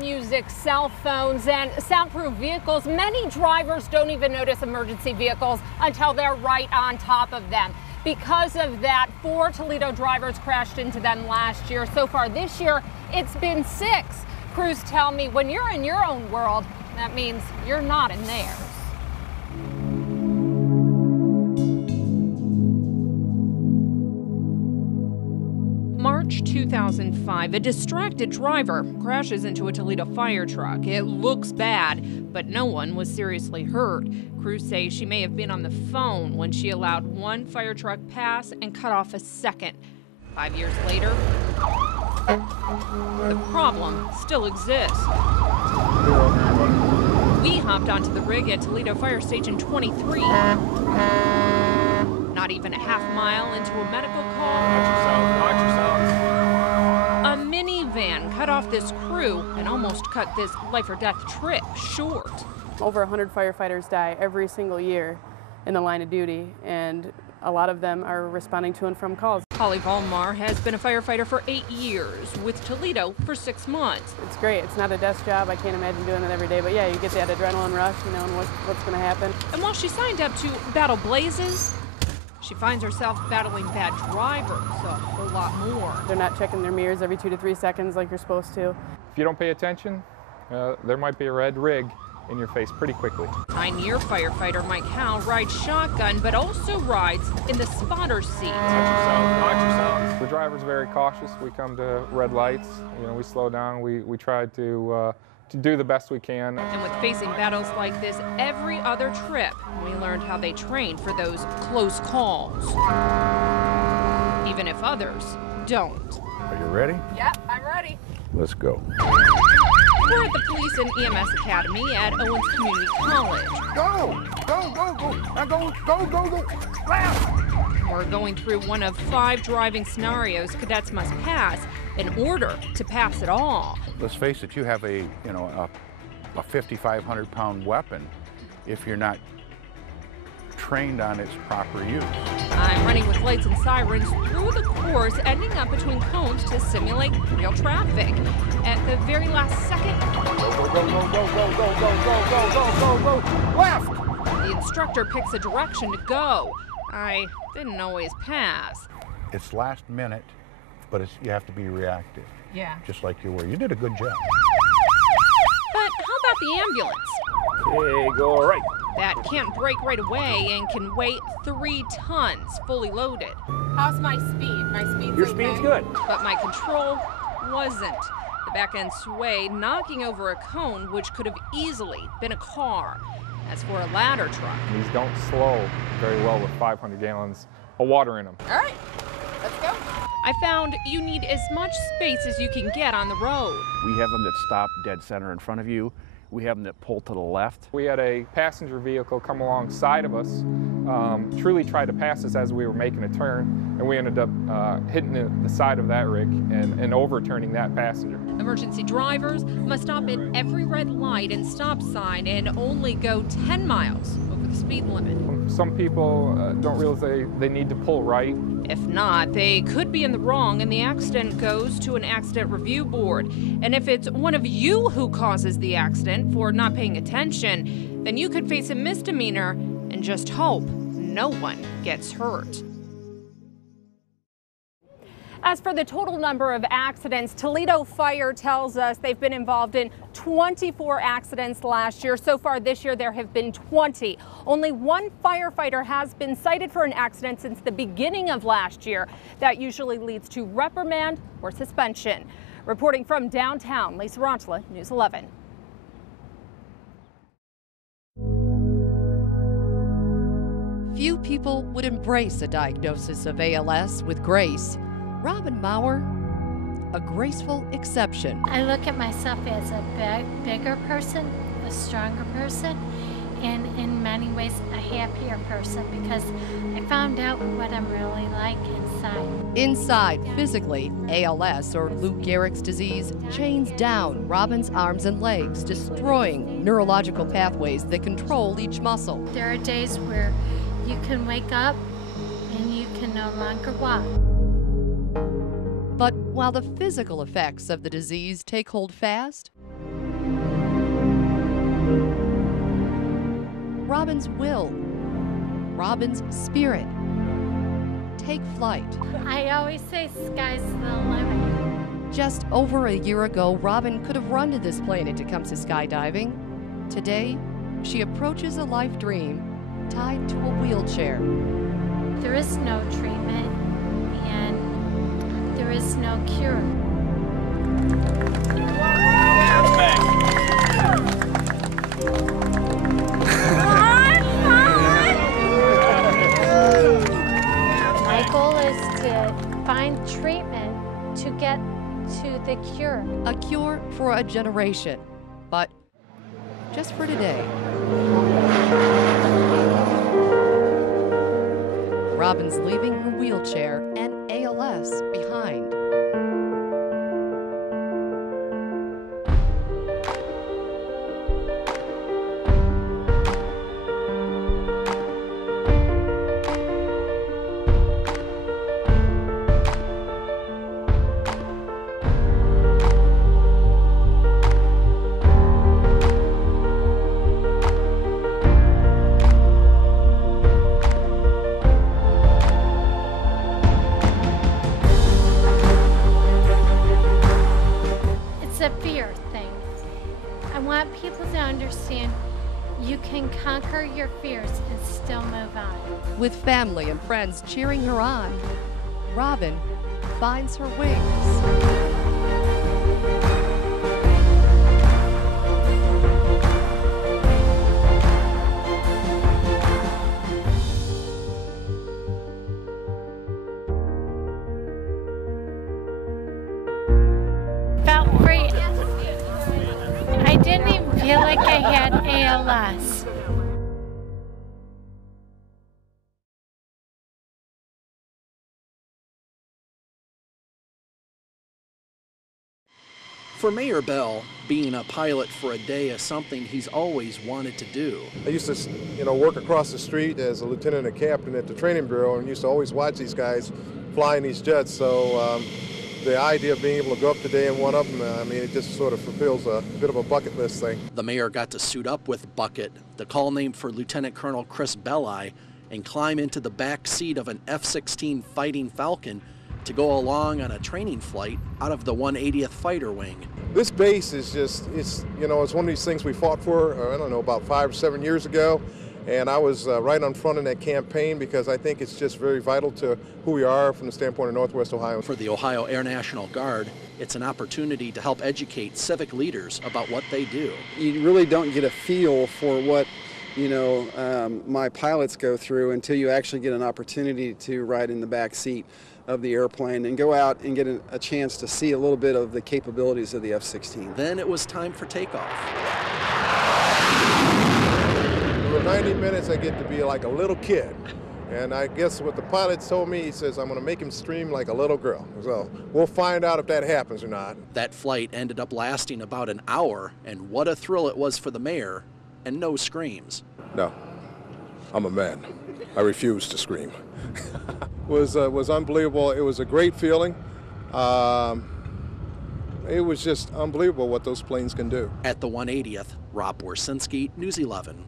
music, cell phones, and soundproof vehicles. Many drivers don't even notice emergency vehicles until they're right on top of them. Because of that, 4 Toledo drivers crashed into them last year. So far this year, it's been 6. Crews tell me when you're in your own world, that means you're not in theirs. March 2005, a distracted driver crashes into a Toledo fire truck. It looks bad, but no one was seriously hurt. Crews say she may have been on the phone when she allowed one fire truck pass and cut off a second. 5 years later, the problem still exists. We hopped onto the rig at Toledo Fire Station 23. Not even a half mile into a medical call, watch yourselves. A minivan cut off this crew and almost cut this life or death trip short. Over 100 firefighters die every single year in the line of duty, and a lot of them are responding to and from calls. Holly Volmar has been a firefighter for 8 years, with Toledo for 6 months. It's great. It's not a desk job. I can't imagine doing it every day, but yeah, you get that adrenaline rush, you know, and what's going to happen. And while she signed up to battle blazes, she finds herself battling bad drivers a whole lot more. They're not checking their mirrors every 2 to 3 seconds like you're supposed to. If you don't pay attention, there might be a red rig in your face pretty quickly. 9-year firefighter Mike Howe rides shotgun, but also rides in the spotter seat. Watch yourselves. The driver's very cautious. We come to red lights, you know, we slow down. We try to do the best we can. And with facing battles like this every other trip, we learned how they trained for those close calls, even if others don't. Are you ready? Yep, I'm ready. Let's go. We're at the Police and EMS Academy at Owens Community College. Go! Go, go, go! Now go, go, go, go! Wow. We're going through one of 5 driving scenarios cadets must pass in order to pass it all. Let's face it, you have a 5,500-pound weapon if you're not trained on its proper use. I'm running with lights and sirens through the course, ending up between cones to simulate real traffic. At the very last second, Go, go, go, go, go, go, go, go, go, go, go, go, left! the instructor picks a direction to go. I didn't always pass. It's last minute, but you have to be reactive. Yeah. Just like you were. You did a good job. But how about the ambulance? Okay, go right. That can't brake right away and can weigh 3 tons fully loaded. How's my speed? My speed's Your speed's good. But my control wasn't. The back end swayed, knocking over a cone, which could have easily been a car. As for a ladder truck, These don't slow very well with 500 gallons of water in them. all right, let's go. I found you need as much space as you can get on the road. We have them that stop dead center in front of you. We have them that pull to the left. We had a passenger vehicle come alongside of us, truly try to pass us as we were making a turn, and we ended up hitting the side of that rig and overturning that passenger. Emergency drivers must stop at every red light and stop sign and only go 10 miles over the speed limit. Some people don't realize they need to pull right. If not, they could be in the wrong and the accident goes to an accident review board. And if it's one of you who causes the accident for not paying attention, then you could face a misdemeanor and just hope no one gets hurt. As for the total number of accidents, Toledo Fire tells us they've been involved in 24 accidents last year. So far this year, there have been 20. Only 1 firefighter has been cited for an accident since the beginning of last year. That usually leads to reprimand or suspension. Reporting from downtown, Lisa Rontla, News 11. Few people would embrace a diagnosis of ALS with grace. Robin Maurer, a graceful exception. I look at myself as a bigger person, a stronger person, and in many ways a happier person because I found out what I'm really like inside. Inside, physically, ALS, or Lou Gehrig's disease, chains down Robin's arms and legs, destroying neurological pathways that control each muscle. There are days where you can wake up and you can no longer walk. But while the physical effects of the disease take hold fast, Robin's will, Robin's spirit take flight. I always say sky's the limit. Just over a year ago, Robin could have run to this plane if it comes to skydiving. Today, she approaches a life dream tied to a wheelchair. There is no treatment and there is no cure. My goal is to find treatment to get to the cure. A cure for a generation, but just for today. Robin's leaving her wheelchair and ALS behind. It's a fear thing. I want people to understand you can conquer your fears and still move on. With family and friends cheering her on, Robin finds her wings. Felt free. I didn't even feel like I had ALS. For Mayor Bell, being a pilot for a day is something he's always wanted to do. I used to, work across the street as a lieutenant and captain at the training bureau, and used to always watch these guys flying these jets. So the idea of being able to go up today in one of them, it just sort of fulfills a bit of a bucket list thing. The mayor got to suit up with Bucket, the call name for Lieutenant Colonel Chris Belli, and climb into the back seat of an F-16 Fighting Falcon to go along on a training flight out of the 180th Fighter Wing. This base is just, it's one of these things we fought for, about 5 or 7 years ago. And I was right on front in that campaign because I think it's just very vital to who we are from the standpoint of Northwest Ohio. For the Ohio Air National Guard, it's an opportunity to help educate civic leaders about what they do. You really don't get a feel for what my pilots go through until you actually get an opportunity to ride in the back seat of the airplane and go out and get a chance to see a little bit of the capabilities of the F-16. Then it was time for takeoff. For 90 minutes, I get to be like a little kid. And I guess what the pilot told me, he says, I'm going to make him scream like a little girl. So we'll find out if that happens or not. That flight ended up lasting about an hour, and what a thrill it was for the mayor, and no screams. No, I'm a man. I refuse to scream. was unbelievable. It was a great feeling. It was just unbelievable what those planes can do. At the 180th, Rob Borsinski, News 11.